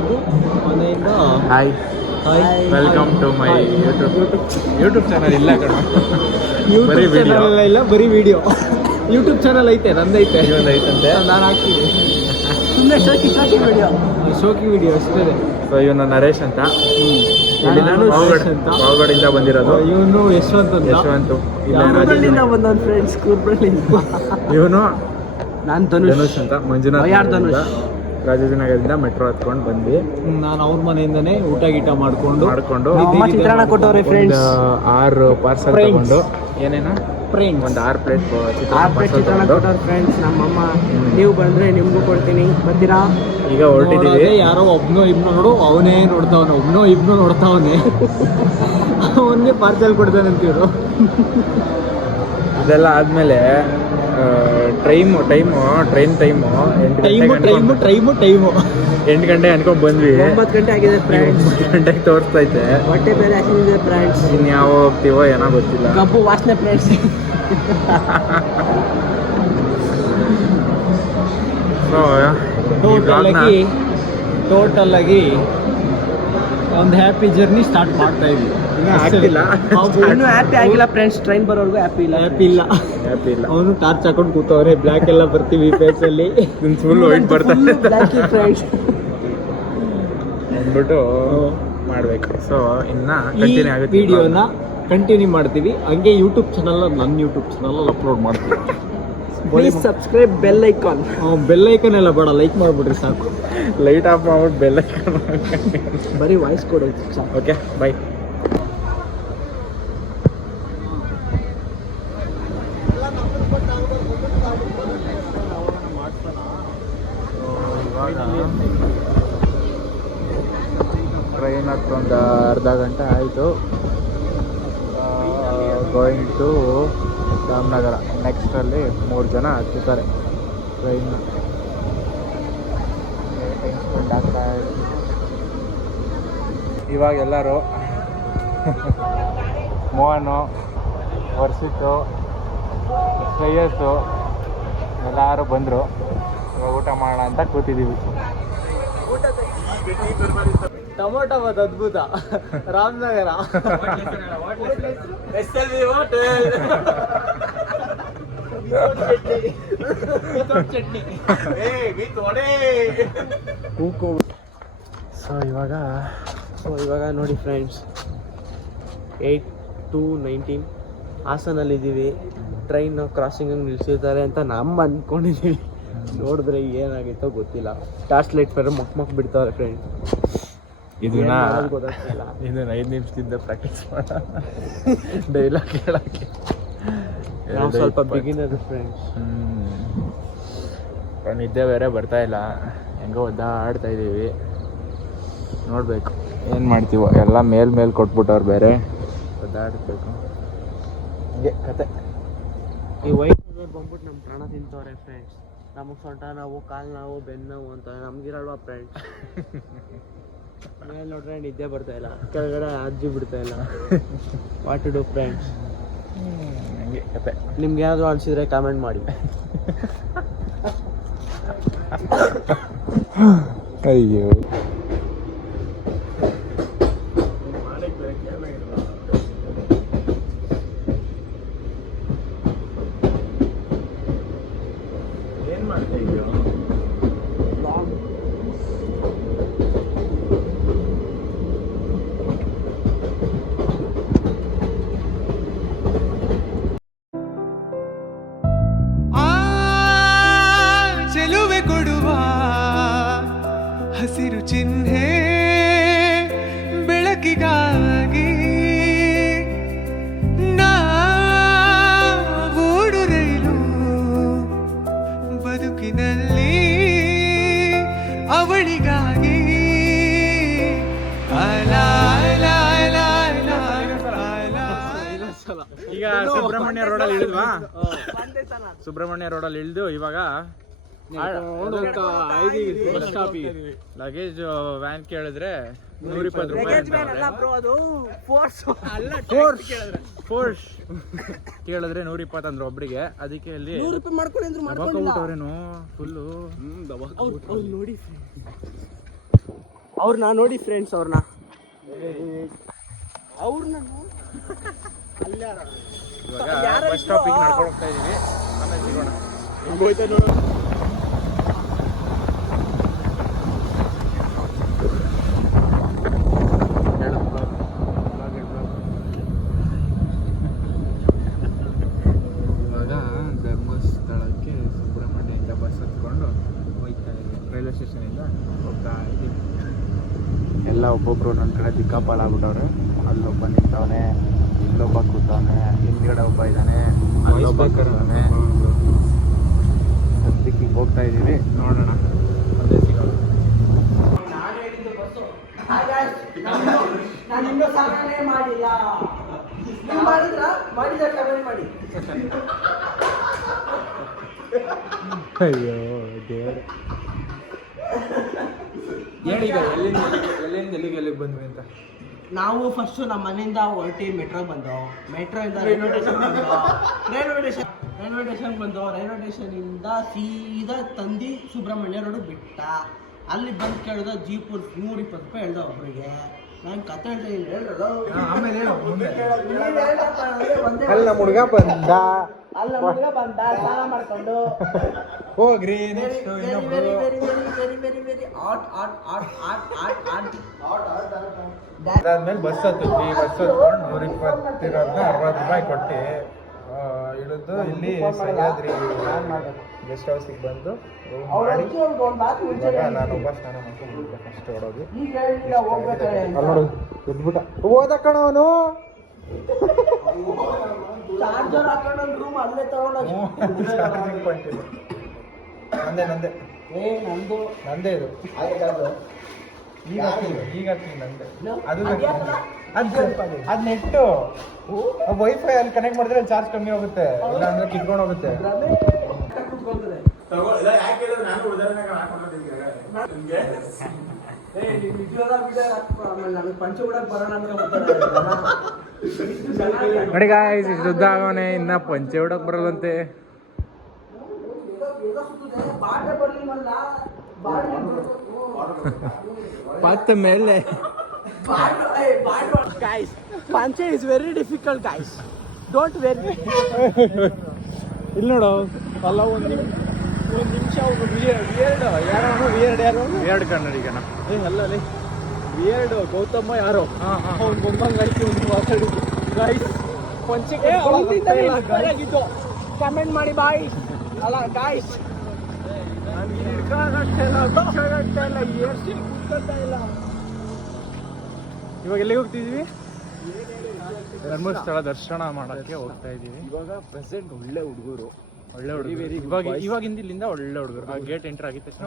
ಇದು ಮನೆಯಿಂದ hi welcome to my YouTube channel. ಇಲ್ಲ ಕಣ, ಯೂಟ್ಯೂಬ್ ಚಾನಲ್ ಇಲ್ಲ, ಬರೀ ವಿಡಿಯೋ. ಯೂಟ್ಯೂಬ್ ಚಾನಲ್ ಐತೆ, ನಂದೈತೆ, ಐತಂತೆ. ನಾನು ಹಾಕ್ತೀನಿ ಸುಮ್ಮನೆ ಶೋಕಿ ವಿಡಿಯೋ ಅಷ್ಟೇ. ಸೊ ಇವನು ನರೇಶ್ ಅಂತ, ನಾನು ಪಾವಗಡಿಂದ ಬಂದಿರೋದು. ಇವನು ಯಶವಂತ್ ಅಂತ. ಫ್ರೆಂಡ್ಸ್ ಇವನು ನಾನು ಧನುಷ್ ಅಂತ, ಮಂಜುನಾಥ್ ರಾಜಾಜಿನಗರದಿಂದ ಮೆಟ್ರೋ ಹತ್ಕೊಂಡು ಬಂದ್ವಿ. ನಾನು ಅವ್ರ ಮನೆಯಿಂದನೇ ಊಟ ಗೀಟ ಮಾಡ್ಕೊಂಡು ಚಿತ್ರಾನ್ನ ಕೊಟ್ಟವ್ರೆ ಫ್ರೆಂಡ್ಸ್. 6 ಪಾರ್ಸಲ್ ತಗೊಂಡು ಏನೇನೋ ಒಂದು 6 ಪ್ಲೇಟ್ ಚಿತ್ರಾನ್ನ ಕೊಟ್ಟವ್ರೆ ಫ್ರೆಂಡ್ಸ್. ನಮ್ಮಮ್ಮ ನೀವು ಬಂದ್ರೆ ನಿಮ್ಗೂ ಕೊಡ್ತೀನಿ, ಬರ್ತೀರಾ? ಈಗ ಹೊರಟಿದ್ದೀವಿ. ಯಾರೋ ಒಬ್ನೋ ಇಬ್ನೋ ನೋಡು, ಅವನೇ ನೋಡ್ತಾವನೆ, ಒಬ್ನೋ ಇಬ್ನೋ ನೋಡ್ತಾವನೆ, ಅವನ್ನೇ ಪಾರ್ಸಲ್ ಕೊಡ್ತಾನೆ ಅಂತೀವ್ರು. ಇದೆಲ್ಲ ಆದ್ಮೇಲೆ ಟ್ರೈನ್ ಟೈಮು 8 ಗಂಟೆ ಅನ್ಕೊಂಡ್ ಬಂದ್ವಿ. 9 ಗಂಟೆ ಆಗಿದೆ ಫ್ರೆಂಡ್ಸ್. 9 ಗಂಟೆಗೆ ತೋರಿಸ್ತೈತೆ. ಹೊಟ್ಟೆ ಬೇರೆ ಹಸಿದಿದೆ ಫ್ರೆಂಡ್ಸ್. ಇನ್ಯಾವ ಹೋಗ್ತೀವೋ ಏನೋ ಗೊತ್ತಿಲ್ಲ. ಕಬ್ಬು ವಾಸನೆ ಫ್ರೆಂಡ್ಸ್. ಟೋಟಲ್ ಆಗಿ ಒಂದು ಹ್ಯಾಪಿ ಜರ್ನಿ ಸ್ಟಾರ್ಟ್ ಮಾಡ್ತಾ ಇದ್ವಿ. ಇನ್ನೂ ಹ್ಯಾಪಿ ಆಗಿಲ್ಲ ಫ್ರೆಂಡ್ಸ್. ಟ್ರೈನ್ ಬರೋರ್ಗು ಹ್ಯಾಪಿ ಇಲ್ಲ. ಅವನು ಟಾರ್ಚ್ ಹಾಕೊಂಡು ಕೂತವ್ರೆ, ಬ್ಲ್ಯಾಕ್ ಎಲ್ಲ ಬರ್ತೀವಿ ಫೇಸ್ ಅಲ್ಲಿ. ಫುಲ್ ವೈಟ್ ಬರ್ತಾರೆ ಫ್ರೆಂಡ್ಸ್ ಅಂದ್ಬಿಟ್ಟು ಮಾಡ್ಬೇಕು. ಸೊ ಇನ್ನ ಕಂಟಿನ್ಯೂ ಆಗುತ್ತೆ. ವಿಡಿಯೋನ ಕಂಟಿನ್ಯೂ ಮಾಡ್ತೀವಿ. ಹಂಗೆ ಯೂಟ್ಯೂಬ್ ಚಾನಲ್, ನನ್ನ ಯೂಟ್ಯೂಬ್ ಚಾನಲ್ ಅಪ್ಲೋಡ್ ಮಾಡ್ತೀವಿ. Please subscribe, bell icon. Bell icon ಎಲ್ಲ ಬೇಡ, ಲೈಕ್ ಮಾಡ್ಬಿಡ್ರಿ ಸಾಕು. ಲೈಟ್ ಆಫ್ ಮಾಡ್ಬಿಟ್ಟು ಬೆಲ್ ಐಕಾನ್ ಬರೀ ವಾಯ್ಸ್ ಕೊಡೋದು ಸಾಕು. Okay by. ಟ್ರೈನ್ ಹತ್ತೊಂದು ಅರ್ಧ ಗಂಟೆ ಆಯಿತು. Going to Ramanagara. ನೆಕ್ಸ್ಟಲ್ಲಿ 3 ಜನ ಹತ್ತುತ್ತಾರೆ ಟ್ರೈನ್. ಟೈಮ್ ಸ್ಪೆಂಡ್ ಆಗ್ತಾ ಇದೆ. ಇವಾಗ ಎಲ್ಲರೂ ಮೋಹನು, ವರ್ಷಿತ್ತು, ಶ್ರೇಯಸ್ಸು ಎಲ್ಲರೂ ಬಂದರು. ಇವಾಗ ಊಟ ಮಾಡೋಣ ಅಂತ ಕೂತಿದ್ದೀವಿ. ಟೊಮೊಟೊ ಬಾತ್ ಅದ್ಭುತ, ರಾಮನಗರ. ಸೊ ಇವಾಗ ನೋಡಿ ಫ್ರೆಂಡ್ಸ್, 8 to 19 ಹಾಸನಲ್ಲಿದ್ದೀವಿ. ಟ್ರೈನ್ ಕ್ರಾಸಿಂಗ್ ನಿಲ್ಸಿದ್ದಾರೆ ಅಂತ ಅಂದ್ಕೊಂಡಿದ್ದೀವಿ. ನೋಡಿದ್ರೆ ಏನಾಗಿತ್ತೋ ಗೊತ್ತಿಲ್ಲ. ಟಾರ್ಚ್ ಲೈಟ್ ಬೇರೆ ಮಕ್ ಬಿಡ್ತಾವ್ರೆ ಫ್ರೆಂಡ್ಸ್. ಇದನ್ನ ಗೊತ್ತಾಗ್ತಿಲ್ಲ. 5 ನಿಮಿಷದಿಂದ ಪ್ರಾಕ್ಟೀಸ್ ಮಾಡ ಡೈಲಾಗ್ ಹೇಳಕ್ಕೆ. ನಾವು ಸ್ವಲ್ಪ ಬಿಗಿನರ್ ಫ್ರೆಂಡ್ಸ್. ನಿದ್ದೆ ಬೇರೆ ಬರ್ತಾ ಇಲ್ಲ, ಹೆಂಗೋ ಒದ್ದಾಡ್ತಾ ಇದ್ದೀವಿ. ನೋಡ್ಬೇಕು ಏನು ಮಾಡ್ತೀವೋ. ಎಲ್ಲ ಮೇಲ್ ಕೊಟ್ಬಿಟ್ಟವ್ರು, ಬೇರೆ ಒದ್ದಾಡ್ಬೇಕು. ಹಂಗೆ ಕತೆ. ಈ ವೈಟ್ ಬಂದ್ಬಿಟ್ಟು ನಮ್ಮ ಪ್ರಾಣ ತಿಂತವ್ರೆ ಫ್ರೆಂಡ್ಸ್. ನಮಗೆ ಸೊಂಟ ನೋವು, ಕಾಲು ನೋವು, ಬೆನ್ನು ನೋವು ಅಂತ ನಮ್ಗಿರಲ್ವಾ ಫ್ರೆಂಡ್ಸ್. ಮೇಲೆ ನೋಡ್ರೆ ನಿದ್ದೆ ಬರ್ತಾ ಇಲ್ಲ, ಕೆಳಗಡೆ ಅಜ್ಜಿ ಬಿಡ್ತಾ ಇಲ್ಲ. What to do friends. ಹಂಗೆ ಕತೆ. ನಿಮ್ಗೆ ಏನಾದರೂ ಅನಿಸಿದ್ರೆ ಕಾಮೆಂಟ್ ಮಾಡಿ. ಅಯ್ಯೋ ಏನು ಮಾಡ್ತಾ ಇದೆಯೋ. ಚೆಲುವೆ ಕೊಡುವ ಹಸಿರು ಚಿಹ್ನೆ ಬೆಳಕಿಗಾಗಿ ನಾವೂಡು ರೈಲು ಬದುಕಿನಲ್ಲಿ ಅವಳಿಗಾಗಿ. ಈಗ ಸುಬ್ರಹ್ಮಣ್ಯ ರೋಡಲ್ಲಿ ಇಳಿದ್ವಾ? ಸುಬ್ರಹ್ಮಣ್ಯ ರೋಡಲ್ಲಿ ಇಳಿದು ಇವಾಗ ಲಗೇಜ್ ವ್ಯಾನ್ ಕೇಳಿದ್ರೆ 120 ರೂಪಾಯಿ ಫೋರ್ಸ್ ಕೇಳಿದ್ರೆ 120 ಅಂದ್ರೆ ಒಬ್ರಿಗೆ. ಅದಕ್ಕೆ ಅಲ್ಲಿ ಫುಲ್ಲು ನೋಡಿ ಅವ್ರನ್ನ ನೋಡಿ ಫ್ರೆಂಡ್ಸ್, ಅವ್ರನ್ನ ಇವಾಗ ಬಸ್ ಸ್ಟಾಪಿಗೆ ನಡ್ಕೊಂಡು ಹೋಗ್ತಾ ಇದೀವಿ. ಆಮೇಲೆ ಸಿಗೋಣ. ಹೋಯ್ತಾ ನೋಡು. ಇವಾಗ ಧರ್ಮಸ್ಥಳಕ್ಕೆ ಸುಬ್ರಹ್ಮಣ್ಯದಿಂದ ಬಸ್ ಹತ್ಕೊಂಡು ಹೋಗ್ತಾ ಇದ್ದೀವಿ. ರೈಲ್ವೆ ಸ್ಟೇಷನಿಂದ ಹೋಗ್ತಾ ಇದ್ದೀವಿ. ಎಲ್ಲ ಒಬ್ಬೊಬ್ರು ನನ್ನ ಕಡೆ ದಿಕ್ಕಾಪಾಲ ಆಗ್ಬಿಟ್ಟವ್ರೆ. ಅಲ್ಲೊಬ್ಬ ನಿಂತವನೆ, ಇಲ್ಲೊಬ್ಬ ಕೂತವನೆ, ಹಿಂದ್ಗಡೆ ಒಬ್ಬ ಇದ್ದಾನೆ, ಅಲ್ಲೊಬ್ಬ ಕೂತವನೆ. ಸದ್ಯಕ್ಕೆ ಈಗ ಹೋಗ್ತಾ ಇದ್ದೀವಿ. ನೋಡೋಣ ಅದೇ ಸಿಗೋದು. ನಾನು ಇನ್ನೂ ಸಾಧನೆ ಮಾಡಿಲ್ಲ. ನೀವು ಮಾಡಿದ್ರೆ ಕಮೆಂಟ್ ಮಾಡಿ. ಅಯ್ಯೋ ದೇವ್ರೆ. ಹೇಳೀಗ ಎಲ್ಲಿಗೆ ಬಂದ್ವಿ ಅಂತ. ನಾವು ಫಸ್ಟ್ ನಮ್ಮ ಮನೆಯಿಂದ ಹೊರಟಿ ಮೆಟ್ರೋಗೆ ಬಂದೋ. ಮೆಟ್ರೋಯಿಂದ ರೈಲ್ವೆ ಸ್ಟೇಷನ್ ಬಂದೋ. ರೈಲ್ವೆ ಸ್ಟೇಷನ್ ಬಂದೋ. ರೈಲ್ವೆ ಸ್ಟೇಷನಿಂದ ಸೀದಾ ತಂದು ಸುಬ್ರಹ್ಮಣ್ಯ ರೋಡ್ ಬಿಟ್ಟ. ಅಲ್ಲಿ ಬಂದು ಕೇಳಿದ ಜೀಪುರ್ 120 ರೂಪಾಯಿ ಹೇಳ್ದ ಒಬ್ಬರಿಗೆ. ನಾನು ಕತೆ ಹೇಳ್ತಾ ಆಮೇಲೆ ಒಂದೇ ಅಲ್ಲ ನಮ್ಮ ಹುಡುಗ ಬಂದ. ಅಲ್ಲ ಹುಡುಗ ಬಂದ ಸಾಲ ಮಾಡ್ಕೊಂಡು ಹೋಗ್ರಿ. ಅದಾದ್ಮೇಲೆ ಬಸ್ ಹತ್ತಿದ್ವಿ. ಬಸ್ ಹತ್ಕೊಂಡು 120 ಇರೋದನ್ನ 60 ರೂಪಾಯಿ ಕೊಟ್ಟು ಇಳಿದು ಇಲ್ಲಿ ಸಹ್ಯಾದ್ರಿ ಗೆಸ್ಟ್ ಹೌಸಿಗೆ ಬಂದು ಮಾಡಿ ಇವಾಗ ನಾನು ಒಬ್ಬ ಸ್ನಾನ ಮಾಡ್ಕೊಂಡು ಫಸ್ಟ್ ಹೊಡೋದು. ಅಲ್ಲಿ ನೋಡು ಎದ್ಬಿಟ್ಟ. ಹೋದ ಕಣ ಅವನು. ಚಾರ್ಜರ್ ಹಾಕೊಂಡು ರೂಮ್ ಅಲ್ಲೇ ತಗೊಂಡು ನಂದೇ ನಂದು ನಂದೇ ಇದು. ಈಗ ಹಾಕ್ತೀನಿ ನಂದೆ. ಅದು ನೆಟ್ಟು ವೈಫೈ ಅಲ್ಲಿ ಕನೆಕ್ಟ್ ಮಾಡಿದ್ರೆ ಚಾರ್ಜ್ ಕಮ್ಮಿ ಹೋಗುತ್ತೆ, ಇಲ್ಲ ಅಂದ್ರೆ ಕಿತ್ಕೊಂಡು ಹೋಗುತ್ತೆ. ನೋಡಿ ಗಾಯ್ಸ್, ಶುದ್ಧ ಆಗೋನೆ, ಇನ್ನ ಪಂಚೆ ಹೊಡಕ್ ಬರಲ್ಲಂತೆ. ಪತ್ತು ಮೇಲೆ guys, Panche is very difficult, guys. Don't worry. ಇಲ್ಲಿ ನೋಡು, ಅಲ್ಲ ಒಂದು ನಿಮಿಷ ಎರಡು ಕನ್ನಡಿಗನ ಅಲ್ಲೇ ವಿಯರ್ಡ್ ಗೌತಮ ಯಾರೋ ಅವ್ನು ಬೊಮ್ಮಂಗ್ ಅಡಿಕೆ ಒಂದು ಮಾತಾಡಿದ್ದು. ಗೈಸ್ ಪಂಚೆಗೆ ಆಗಿದ್ದು ಕಮೆಂಟ್ ಮಾಡಿ ಬಾಯ್. ಅಲ್ಲ ಗಾಯ್ಸ್, ನನಗೆ ಹಿಡ್ಕಾಗಟ್ಟಿಲ್ಲ, ಬಿಚ್ಚಾಗಟ್ಟಿಲ್ಲ, ಏರ್ಸಿ ಕುತ್ಕೊಳ್ತಾ ಇಲ್ಲ. ಇವಾಗ ಎಲ್ಲಿಗೆ ಹೋಗ್ತಿದೀವಿ? ಧರ್ಮಸ್ಥಳ ದರ್ಶನ ಮಾಡೋಕ್ಕೆ ಹೋಗ್ತಾ ಇದ್ದೀವಿ. ಇವಾಗ ಪ್ರೆಸೆಂಟ್ ಒಳ್ಳೆ ಹುಡುಗರು. ಇವಾಗಿಂದ ಇಲ್ಲಿಂದ ಒಳ್ಳೆ ಹುಡುಗರು. ಆ ಗೇಟ್ ಎಂಟರ್ ಆಗಿದ ತಕ್ಷಣ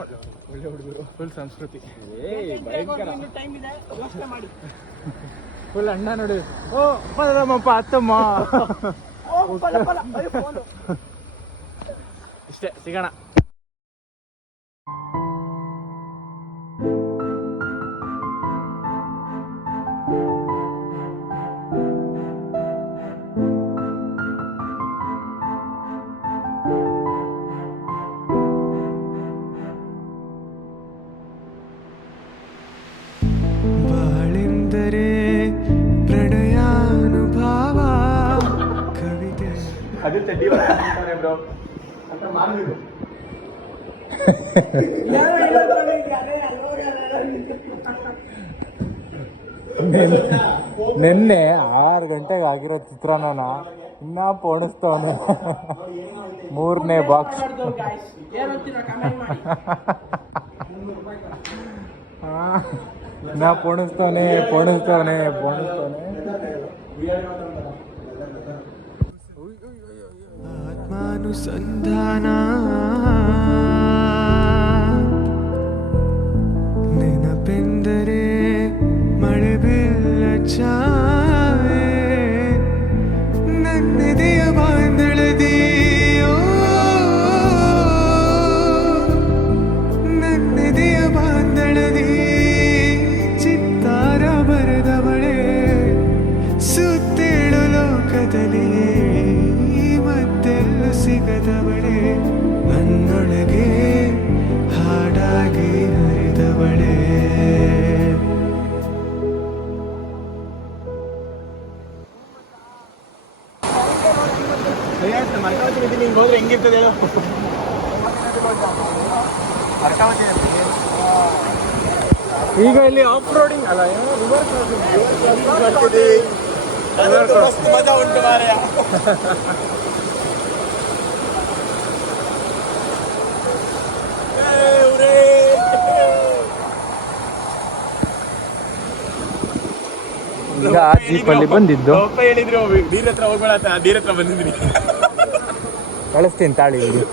ಒಳ್ಳೆ ಹುಡುಗರು. ಫುಲ್ ಸಂಸ್ಕೃತಿ, ಫುಲ್ ಅಣ್ಣ ನೋಡಿ. ಓ ಪದರಮ್ಮಪ್ಪ ಅತ್ತಮ್ಮ. ಇಷ್ಟೇ, ಸಿಗೋಣ. ಬಾಳೆಂದರೆ ಪ್ರಣಯಾನುಭಾವ ಕವಿತೆ. ನಿನ್ನೆ 6 ಗಂಟೆಗೆ ಆಗಿರೋ ಚಿತ್ರಾನ್ನ ಇನ್ನ ಪೋಣಿಸ್ತವನೆ. 3ನೇ ಬಾಕ್ಸ್. ನಾ ಪೋಣಿಸ್ತವನೆ. ಆತ್ಮಾನುಸಂಧಾನ ನೆನಪೆಂದರೆ ಮಳೆ ಬೆಲ್ಲ ಛಾಯೆ ನನ್ನೆದೆಯ ಬಾಂಧಳದಿಯೋ, ನನ್ನೆದೆಯ ಬಾಂಧಳದಿ ಚಿತ್ತಾರ ಬರೆದವಳೆ ಸುತ್ತೇಳು ಲೋಕದಲ್ಲಿ ಮತ್ತೆಲ್ಲ ಸಿಗದವಳೆ. ನನ್ನ ಈಗ ಇಲ್ಲಿ ಆಫ್ ರೋಡಿಂಗ್ ಅಲ್ಲ ಏನೋ ರಿವರ್ ಮಜಾ ಉಂಟು ಮಾರಾಯ. ಈಗ ಜೀಪಲ್ಲಿ ಬಂದಿದ್ದು ಹೇಳಿದ್ರು ನೀರ್ ಹತ್ರ ಹೋಗೋಣ ಅಂತ, ನೀರ್ ಹತ್ರ ಬಂದಿದ್ದೀನಿ. ಕಳಿಸ್ತೀನಿ ತಾಳಿ ಇಲ್ಲಿ.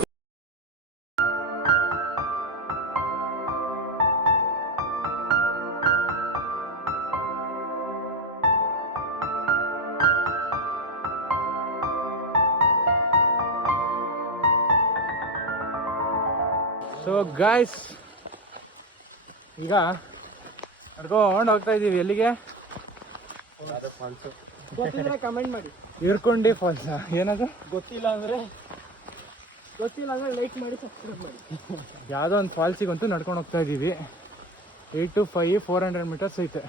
ಸೊ ಗಾಯ್ಸ್, ಈಗ ನಡ್ಕೊಂಡು ಹೋಗ್ತಾ ಇದ್ದೀವಿ ಎಲ್ಲಿಗೆ? ಕಮೆಂಟ್ ಮಾಡಿ. ಇರ್ಕೊಂಡಿ ಫಾಲ್ಸ್. ಏನದು ಗೊತ್ತಿಲ್ಲ ಅಂದ್ರೆ ಲೈಕ್ ಮಾಡಿ, ಸಬ್ಸ್ಕ್ರೈಬ್ ಮಾಡಿ. ಯಾವುದೋ ಒಂದು ಫಾಲ್ಸಿಗಂತೂ ನಡ್ಕೊಂಡು ಹೋಗ್ತಾ ಇದ್ದೀವಿ. 8 to 5 400 ಮೀಟರ್ಸ್ ಐತೆ.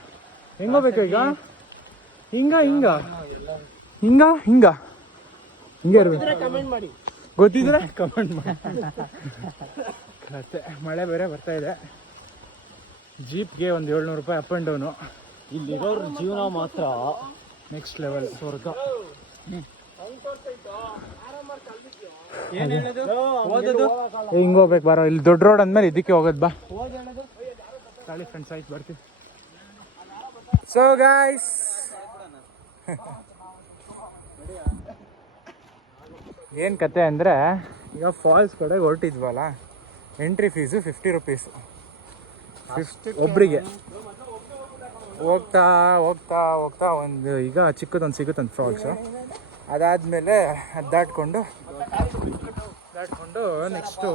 ಹೆಂಗೋಗ್ಬೇಕು ಈಗ? ಹಿಂಗ ಹಿಂಗೆ ಇರ್ಬೇಕು. ಕಮೆಂಟ್ ಮಾಡಿ. ಗೊತ್ತಿದ್ರೆ ಕಮೆಂಟ್ ಮಾಡಿ. ಮತ್ತೆ ಮಳೆ ಬೇರೆ ಬರ್ತಾ ಇದೆ. ಜೀಪ್ಗೆ ಒಂದು 700 ರೂಪಾಯಿ ಅಪ್ ಆ್ಯಂಡ್ ಡೌನು. ಇಲ್ಲಿರೋರ ಜೀವನ ಮಾತ್ರ ನೆಕ್ಸ್ಟ್ ಲೆವೆಲ್ ಸ್ವರ್ಗ. ಹಿಂಗೆ ಹೋಗ್ಬೇಕು ಬಾರೋ. ಇಲ್ಲಿ ದೊಡ್ಡ ರೋಡ್ ಅಂದಮೇಲೆ ಇದಕ್ಕೆ ಹೋಗೋದು ಬಾ. ತಾಳಿ ಫ್ರೆಂಡ್ಸ್, ಆಯ್ತು ಬರ್ತೀವಿ. ಸೊ ಗಾಯ್ಸ್, ಏನು ಕತೆ ಅಂದರೆ, ಈಗ ಫಾಲ್ಸ್ ಕಡೆ ಹೊರಟಿದ್ವಲ್ಲ, ಎಂಟ್ರಿ ಫೀಸು 50 ರುಪೀಸು ಒಬ್ಬರಿಗೆ. ಹೋಗ್ತಾ ಹೋಗ್ತಾ ಹೋಗ್ತಾ ಒಂದು ಈಗ ಚಿಕ್ಕದೊಂದು ಸಿಗುತ್ತಂತ ಫಾಲ್ಸು. ಅದಾದಮೇಲೆ ಅದು ದಾಟ್ಕೊಂಡು ನೆಕ್ಸ್ಟು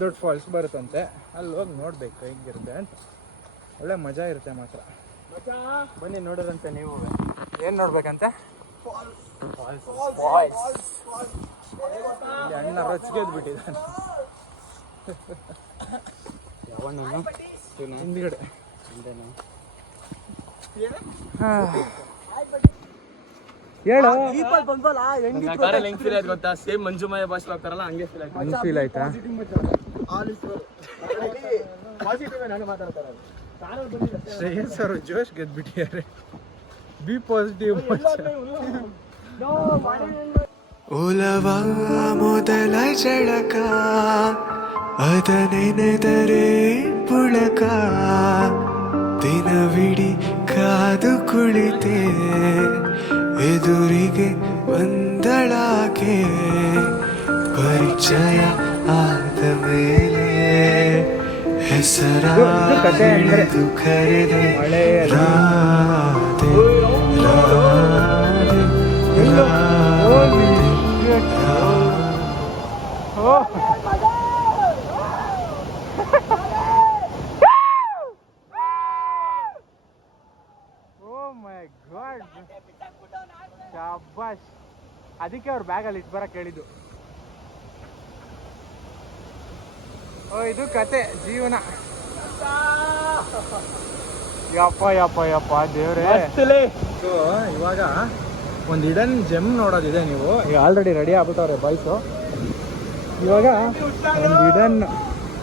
ದೊಡ್ಡ ಫಾಲ್ಸ್ ಬರುತ್ತಂತೆ. ಅಲ್ಲಿ ಹೋಗಿ ನೋಡಬೇಕು ಹೆಂಗಿರುತ್ತೆ ಅಂತ. ಒಳ್ಳೆ ಮಜಾ ಇರುತ್ತೆ ಮಾತ್ರ. ಬನ್ನಿ ನೋಡೋದಂತೆ ನೀವು. ಏನು ನೋಡ್ಬೇಕಂತೆ? ಇಲ್ಲಿ ಅಣ್ಣ ರೊಚ್ಗೆದ್ ಬಿಟ್ಟಿದ್ದಾನೆ ಹಿಂದ್ಗಡೆ. ಹೇಳು. ಹೆಂಗ್ ಫೀಲ್ ಆಯ್ತು ಗೊತ್ತಾ? ಸೇಮ್ ಮಂಜುಮಯ ಭಾಷೆ ಆಗ್ತಾರಲ್ಲ ಹಂಗೆ ಫೀಲ್ ಆಯ್ತು. ಹಂಗೆ ಫೀಲ್ ಆಯ್ತಾ? ಶ್ರೇಯಸ್ ಅವರು ಜೋಶ್ ಗೆದ್ಬಿಟ್ಟಿದ್ದಾರೆ. B positive. ಒಲವ ಮೊದಲ ಜಳಕ ಅದ ನೆನೆದರೆ ಪುಳಕ ದಿನವಿಡಿ ಕಾದು ಕುಳಿತೆ ಎದುರಿಗೆ ಬಂದಳಾಕೆ ಪರಿಚಯ ಆದ ಮೇಲೆ ಹೆಸರ ಹಿಡಿದು ಕರೆದೆ ರಾಧೆ ರಾಧೆ ರಾಧೆ. ಶಾಬಾಷ್. ಅದಕ್ಕೆ ಅವ್ರ ಬ್ಯಾಗಲ್ಲಿ ಇಟ್ಟು ಬರಕ್ಕೆ ಹೇಳಿದ್ದು. ಓ, ಇದು ಕತೆ ಜೀವನ. ಯಪ್ಪ ಯಪ್ಪ ಯಪ್ಪ ದೇವ್ರೆ. ಸೊ ಇವಾಗ ಒಂದು ಹಿಡನ್ ಜೆಮ್ ನೋಡೋದಿದೆ. ನೀವು ಈಗ ಆಲ್ರೆಡಿ ರೆಡಿ ಆಗ್ಬಿಟ್ಟವ್ರೆ ಬಾಯ್ಸು. ಇವಾಗ ಒಂದು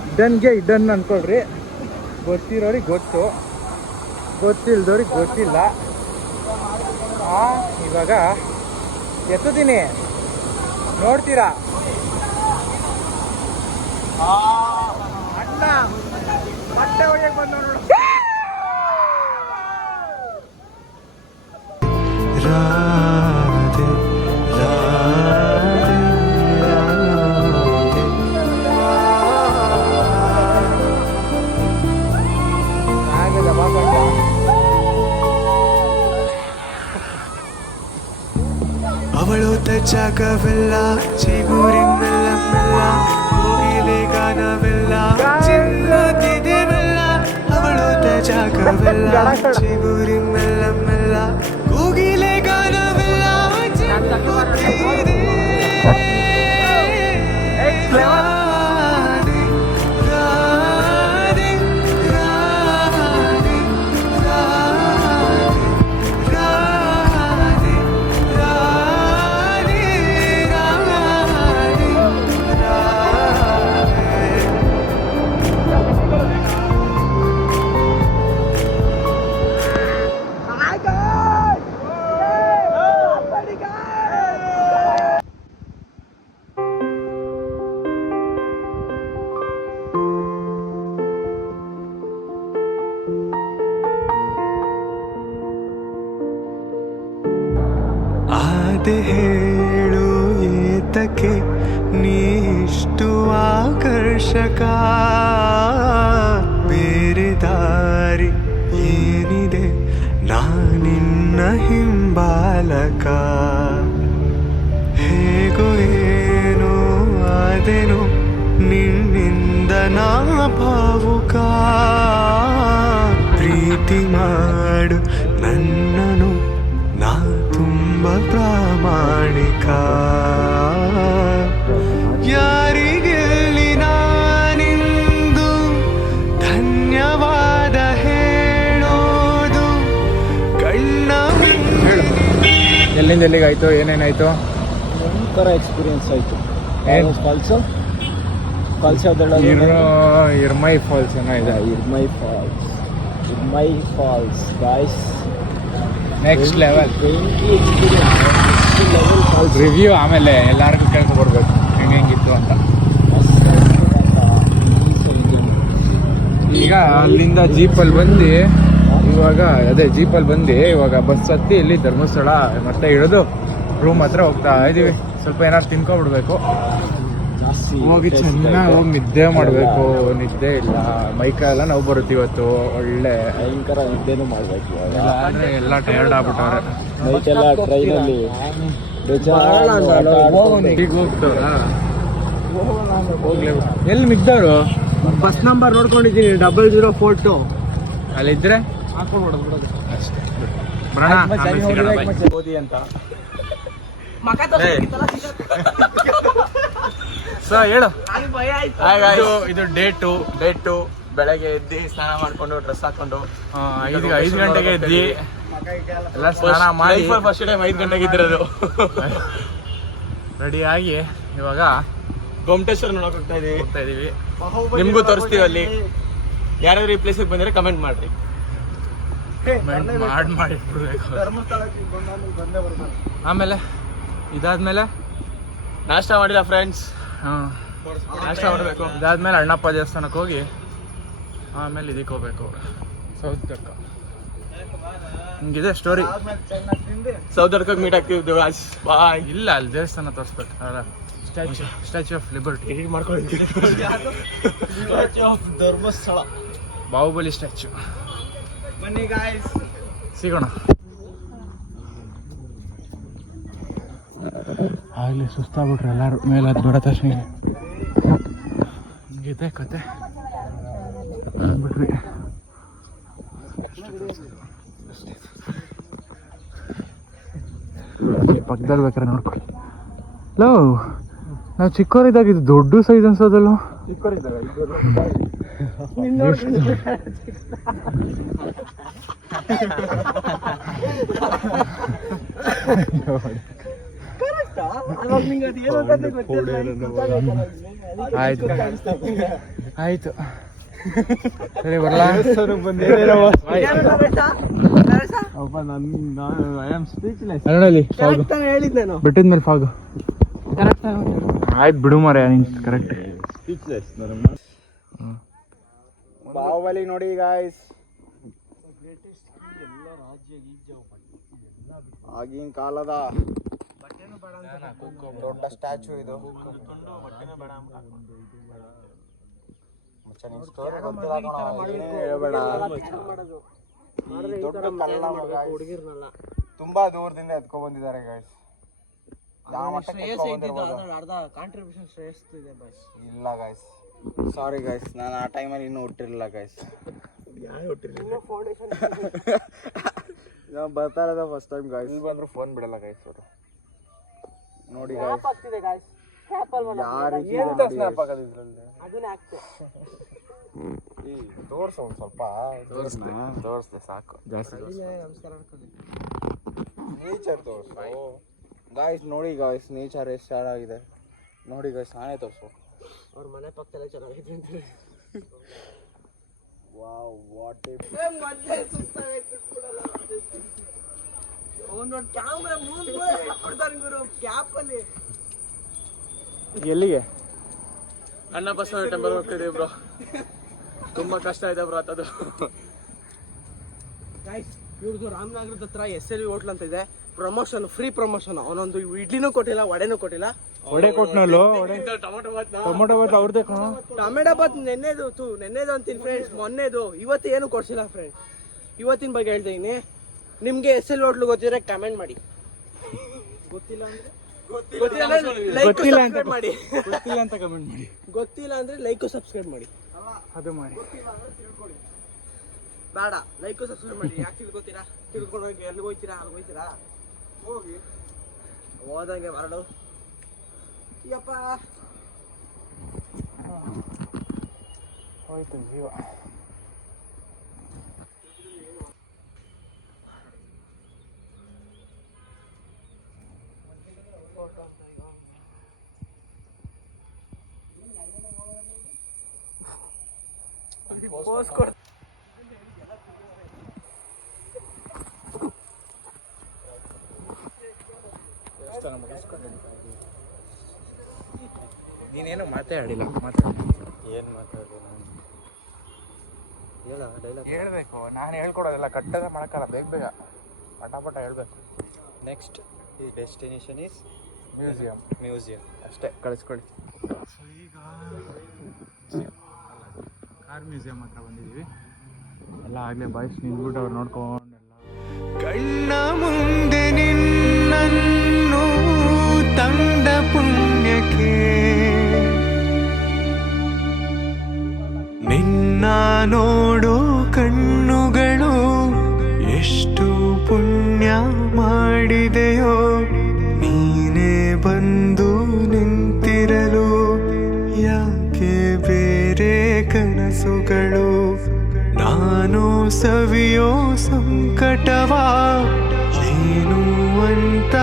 ಹಿಡನ್ಗೆ ಹಿಡನ್ ಅನ್ಕೊಳ್ರಿ. ಗೊತ್ತಿರೋರಿಗೆ ಗೊತ್ತು, ಗೊತ್ತಿಲ್ದವ್ರಿಗೆ ಗೊತ್ತಿಲ್ಲ. ಇವಾಗ ಎತ್ತಿದ್ದೀನಿ, ನೋಡ್ತೀರಾ? ಅಣ್ಣ ಬಟ್ಟೆ ಹೊಡೆಯಕ್ಕೆ ಬಂದ ನೋಡು. ರಾಧೆ ರಾಧೆ ಆಗಲ್ಲ ಬಾಬಾ. ಅವಳು ಜಾಗವೆಲ್ಲ ಚಿಗುರಿ ಮೆಲ್ಲ ಮೆಲ್ಲ ಹೋಗಿಲೆ ಗಾನವೆಲ್ಲ ಚಿನ್ನದಿದೆವೆಲ್ಲ. ಅವಳು ಜಾಗವೆಲ್ಲ ಚಿಗುರಿ ಮೆಲ್ಲ ಮೆಲ್ಲ ಹೋಗಿಲೆ ಗಾನವೆಲ್ಲ ಚಿನ್ನದಿದೆ. ರಾಧೆ ರಾಧೆ ರಾಧೆ ರಾಧೆ ರಾಧೆ ರಾಧೆ ಮತ್ತೆ ಹೇಳು ಏತಕ್ಕೆ ನೀಷ್ಟು ಆಕರ್ಷಕ ಬೇರೆ ದಾರಿ ಏನಿದೆ ನಾನಿನ್ನ ಹಿಂಬಾಲಕ ಹೇಗೋ ಏನೋ ಆದೆನೋ ನಿನ್ನಿಂದ ನಾ ಭಾವುಕ ಪ್ರೀತಿ ಮಾಡು ನನ್ನನು ನಾ ತುಂಬ ಪ್ರಾಮಾಣಿಕ ಯಾರಿಗೆಲ್ಲಿ ನಾನಿಂದು ಧನ್ಯವಾದ ಹೇಳೋದು ಕಣ್ಣ ಎಲ್ಲಿಂದ ಎಲ್ಲಿಗಾಯ್ತು ಏನೇನಾಯ್ತು? ಒಂಥರ ಎಕ್ಸ್ಪೀರಿಯನ್ಸ್ ಆಯಿತು. ಏನು? ಫಾಲ್ಸು ಯಾವ್ದು? ಇರ್ಮೈ ಫಾಲ್ಸ್ ಏನೋ ಇದೆ. Irmai falls guys, next level level falls. Review ಆಮೇಲೆ ಎಲ್ಲರಿಗೂ ಕೇಳ್ಕೊಬರ್ಬೇಕು ಹೆಂಗಿತ್ತು ಅಂತ. ಈಗ ಅಲ್ಲಿಂದ ಜೀಪಲ್ಲಿ ಬಂದು ಇವಾಗ ಇವಾಗ ಬಸ್ ಹತ್ತಿ ಇಲ್ಲಿ ಧರ್ಮಸ್ಥಳ ಮತ್ತೆ ಇಳಿದು ರೂಮ್ ಹತ್ರ ಹೋಗ್ತಾ ಇದೀವಿ. ಸ್ವಲ್ಪ ಏನಾದ್ರು ತಿನ್ಕೊಬಿಡ್ಬೇಕು, ಹೋಗಿ ಚೆನ್ನಾಗಿ ಹೋಗಿ ನಿದ್ದೆ ಮಾಡಬೇಕು. ನಿದ್ದೆ ಇಲ್ಲ, ಮೈಕೈಲ್ಲ ನೋವು ಬರುತ್ತೆ ಇವತ್ತು. ಒಳ್ಳೆ ಭಯಂಕರ ನಿದ್ದೆನೂ ಮಾಡಬೇಕು. ಅಂದರೆ ಎಲ್ಲ ಟಯರ್ಡ್ ಆಗ್ಬಿಟ್ಟವ್ರೆ. ನೈಟೆಲ್ಲ ಟ್ರೈನಲ್ಲಿ ಈಗ ಹೋಗ್ತವ್ರ ಎಲ್ಲಿ ಮಿಗ್ದವ್ರು? ಬಸ್ ನಂಬರ್ ನೋಡ್ಕೊಂಡಿದ್ದೀನಿ 004 ಅಲ್ಲಿದ್ರೆ ಹಾಕೊಂಡು ಅಷ್ಟೇ. ಬರೋಣ ಆಮೇಲೆ ಸಿಗೋಣ, bye. ಓದಿ ಅಂತ ಸೊ ಹೇಳು. ಇದು ಡೇ ಟು ಬೆಳಗ್ಗೆ ಎದ್ದು ಸ್ನಾನ ಮಾಡ್ಕೊಂಡು ಡ್ರೆಸ್ ಹಾಕೊಂಡು 5 ಗಂಟೆಗೆ ಎದ್ದಿ ಎಲ್ಲ ಸ್ನಾನ ಮಾಡಿ ಫಸ್ಟ್ ಟೈಮ್ 5 ಗಂಟೆಗೆ ಇದ್ದಿರೋದು. ರೆಡಿ ಆಗಿ ಇವಾಗ ಗೊಮ್ಮಟೇಶ್ವರ ನೋಡಕ್ ಹೋಗ್ತಾ ಇದೀವಿ. ನಿಮ್ಗೂ ತೋರಿಸ್ತೀವಿ. ಅಲ್ಲಿ ಯಾರಾದ್ರೂ ಈ ಪ್ಲೇಸಿಗೆ ಬಂದ್ರೆ ಕಮೆಂಟ್ ಮಾಡ್ರಿ. ಮಾಡಿ ಬಿಡ್ಬೇಕು. ಆಮೇಲೆ ಇದಾದ್ಮೇಲೆ ನಾಷ್ಟ ಮಾಡಿಲ್ಲ ಫ್ರೆಂಡ್ಸ್, ನಾಷ್ಟ ಮಾಡಬೇಕು. ಇದಾದ್ಮೇಲೆ ಅಣ್ಣಪ್ಪ ದೇವಸ್ಥಾನಕ್ಕೆ ಹೋಗಿ ಆಮೇಲೆ ಇದಕ್ಕೆ ಹೋಗ್ಬೇಕು, ಸೌತಡ್ಕ. ಹಿಂಗಿದೆ ಸ್ಟೋರಿ. ಸೌತಡ್ಕಕ್ಕೆ ಮೀಟ್ ಆಗ್ತೀವಿ. ಬಾಯ್. ಇಲ್ಲ, ಅಲ್ಲಿ ದೇವಸ್ಥಾನ ತೋರಿಸ್ಬೇಕು. Statue of liberty Dharmasthala, Bahubali statue. ಬನ್ನಿ ಗಾಯ್ಸ್, ಸಿಗೋಣ. ಆಗಲಿ ಸುಸ್ತಾಗ್ಬಿಟ್ರೆ ಎಲ್ಲರೂ ಮೇಲೆ ಹತ್ತು ಬಿಡೋ ತಕ್ಷಣ ಹಿಂಗಿದೆ ಕತೆ. ಬಿಟ್ರಿ ಪಕ್ಕದಲ್ಲಿ ಬೇಕಾರೆ ನೋಡ್ಕೊಳ್ಳಿ. ಲೋ, ನಾವು ಚಿಕ್ಕವರಿದ್ದಾಗ ಇದು ದೊಡ್ಡ ಸೈಜ್ ಅನ್ಸೋದಲ್ಲ. ಆಯ್ತು ಸರಿ, ಬರ್ಲಾ? ಬಿಟ್ಟಿದ್ಮೇಲೆ ಫಾಗು ಆಯ್ತು ಬಿಡು ಮಾರ. ಕರೆಕ್ಟ್ ಬಾಹುಬಲಿ ನೋಡಿ ಗಾಯ್ಸ್. ಆಗಿನ ಕಾಲದ ದೊಡ್ಡ ಸ್ಟ್ಯಾಚು ಇದು. ತುಂಬಾ ದೂರದಿಂದ ಎತ್ಕೊಂಡ್ ಬಂದಿದ್ದಾರೆ ಗಾಯ್ಸ್. ಇಲ್ಲ ಗಾಯ್ಸ್, ಸಾರಿ ಗಾಯ್ಸ್, ನಾನು ಆ ಟೈಮಲ್ಲಿ ಇನ್ನೂ ಹುಟ್ಟಿರಲಿಲ್ಲ ಗಾಯ್ಸ್. ನಾವು ಬರ್ತಾ ಇರೋದ ಫಸ್ಟ್ ಟೈಮ್ ಗಾಯ್ಸ್. ಇಲ್ಲಿ ಬಂದ್ರು ಫೋನ್ ಬಿಡಲ್ಲ ಗಾಯ್ಸ್ ಅವರು. ನೋಡಿ ಗಾಯ್ಸ್, ತೋರ್ಸು ಒಂದು ಸ್ವಲ್ಪ. ತೋರಿಸ್ದೆ ಸಾಕು, ಜಾಸ್ತಿ ನೇಚರ್ ತೋರಿಸು ಗಾಯ್ಸ್. ನೋಡಿ ಗಾಯ್ಸ್, ನೇಚರ್ ಎಷ್ಟು ಚೆನ್ನಾಗಿದೆ ನೋಡಿ ಗಾಯ್ಸ್. ನಾನೇ ತೋರಿಸು. ಅವ್ರ ಮನೆ ಪಕ್ಕದಲ್ಲೇ ಚೆನ್ನಾಗಿದೆ ಅಂತ. ವಾವ್, ವಾಟ್ ಇಫ್ ಎಲ್ಲಿಗೆ? ಅನ್ನಬಸವನ ಟೆಂಪಲ್ ಹೋಗ್ತಿದ್ದೀವಿ ಬ್ರೋ. ತುಂಬಾ ಕಷ್ಟ ಇದೆ ಬ್ರೋ ಅದು. ಇವ್ರದ್ದು ರಾಮನಗರದ ಹತ್ರ SLV ಹೋಟ್ಲ್ ಅಂತ ಇದೆ. Promotion, free promotion. ಅವನೊಂದು ಇಡ್ಲಿನೂ ಕೊಟ್ಟಿಲ್ಲ, ವಡೆನೂ ಕೊಟ್ಟಿಲ್ಲ. ಒಡೆ ಕೊಟ್ನಲ್ಲೋ, ಟೊಮೊಟೊ ಬಾತ್ ಅವ್ರದ್ದೇ ಕಣ. ಟೊಮೆಟೊ ಬಾತ್ ನೆನ್ನೆದು ಅಂತೀನಿ ಫ್ರೆಂಡ್ಸ್, ಮೊನ್ನೆದು. ಇವತ್ತು ಏನು ಕೊಡ್ಸಿಲ್ಲ ಫ್ರೆಂಡ್ಸ್. ಇವತ್ತಿನ ಬಗ್ಗೆ ಹೇಳ್ತೀನಿ. ನಿಮ್ಗೆ SL ಹೋಟ್ಲು ಗೊತ್ತಿದ್ರೆ ಕಮೆಂಟ್ ಮಾಡಿ. ಗೊತ್ತಿಲ್ಲ ಅಂತ ಕಮೆಂಟ್ ಮಾಡಿ. ಗೊತ್ತಿಲ್ಲ ಅಂದ್ರೆ ಲೈಕ್ ಸಬ್ಸ್ಕ್ರೈಬ್ ಮಾಡಿ. ಅದು ಮಾಡಿ. ಬೇಡ, ಲೈಕ್ ಸಬ್ಸ್ಕ್ರೈಬ್ ಮಾಡಿ. ಯಾಕೆ ತಿಳ್ಕೊತೀರಾ? ತಿಳ್ಕೊಂಡು ಹೋಗಿ ಎಲ್ಲಿಗೆ ಹೋಗ್ತೀರಾ? ಅಲ್ಲಿಗೆ ಹೋಗ್ತೀರಾ? ಹೋಗಿ ಹೋದಂಗೆ ಮಾಡು. ಯಪ್ಪ ಹೋಯ್ತು ಜೀವ. ನೀನೇನು ಮಾತಾಡಿಲ್ಲ. ಏನು ಮಾತಾಡೋದು? ಹೇಳ ಡೈಲಾಗ್ ಹೇಳ್ಬೇಕು. ನಾನು ಹೇಳ್ಕೊಡೋದಿಲ್ಲ, ಕಟ್ಟದ ಮಾಡಕ್ಕಲ್ಲ. ಬೇಗ ಪಟ ಹೇಳ್ಬೇಕು. ನೆಕ್ಸ್ಟ್ ಡೆಸ್ಟಿನೇಷನ್ ಈಸ್ ಮ್ಯೂಸಿಯಂ ಅಷ್ಟೇ. ಕಳಿಸ್ಕೊಡಿ. ಈಗ ಕಾರ್ ಮ್ಯೂಸಿಯಂ ಹತ್ರ ಬಂದಿದ್ದೀವಿ. ಎಲ್ಲ ಆಗಲೇ ಬಾಯ್ಸ್ ನಿಂತ್ಬಿಟ್ಟು ಅವ್ರು ನೋಡ್ಕೊಂಡೆಲ್ಲ. ಕಣ್ಣ ಮುಂದೆ ನಿನ್ನನ್ನು ತಂದ ಪುಣ್ಯಕ್ಕೆ ನಿನ್ನ ನೋಡೋ ಕಣ್ಣುಗಳು ಎಷ್ಟು ಪುಣ್ಯ ಮಾಡಿದೆಯೋ. ನೀನೇ ಬಂದು ನಿಂತಿರಲು ಯಾಕೆ ಬೇರೆ ಕನಸುಗಳು. ನಾನು ಸವಿಯೋ ಸಂಕಟವ ಏನು ಅಂತ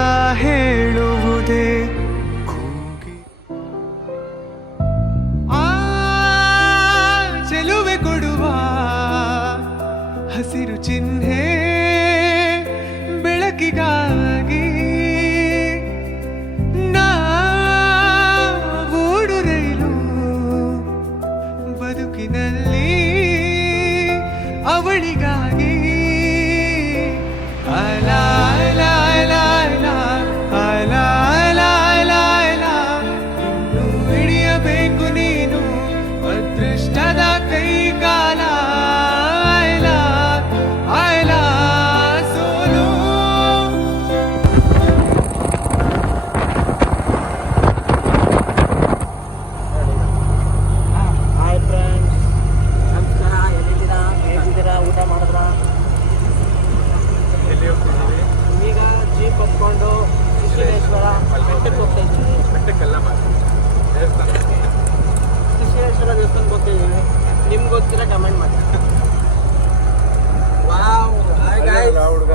ಹೇಳುವುದೇ ಕೂಗಿ. ಆ ಚೆಲುವೆ ಕೊಡುವ ಹಸಿರು ಚಿಹ್ನೆ ಬೆಳಕಿಗಾಗಿ ಓಡು ರೈಲು ಬದುಕಿನಲ್ಲಿ ಅವಳಿಗಾಗಿ. ಹಿಡಿಯಬೇಕು ನೀನು ಅದೃಷ್ಟದ ಕೈಗಾಲ. ಸೋಲು ಹಾಯ್ ಫ್ರೆಂಡ್ಸ್, ನಮಸ್ಕಾರ. ಎಲ್ಲಿದ್ದೀರಾ? ಹೇಗಿದ್ದೀರಾ? ಊಟ ಮಾಡಿದ್ರಾ? ಎಲ್ಲಿ ಹೋಗ್ತಿದ್ದೀವಿ? ಈಗ ಜೀಪ್ ಹತ್ಕೊಂಡು ಶಿಶಿರೇಶ್ವರ ಬೆಟ್ಟಕ್ಕೆ ಹೋಗ್ತಾ ಇದ್ದೀವಿ. ಬೆಟ್ಟಕ್ಕೆಲ್ಲ ದೇವಸ್ಥಾನ. ಶಿಶಿರೇಶ್ವರ ದೇವಸ್ಥಾನಕ್ಕೆ ಹೋಗ್ತಿದ್ದೀವಿ. ನಿಮ್ಗೆ ಗೊತ್ತಿಲ್ಲ ಕಮೆಂಟ್ ಮಾಡಿ. Wow, hi guys. ಹುಡುಗ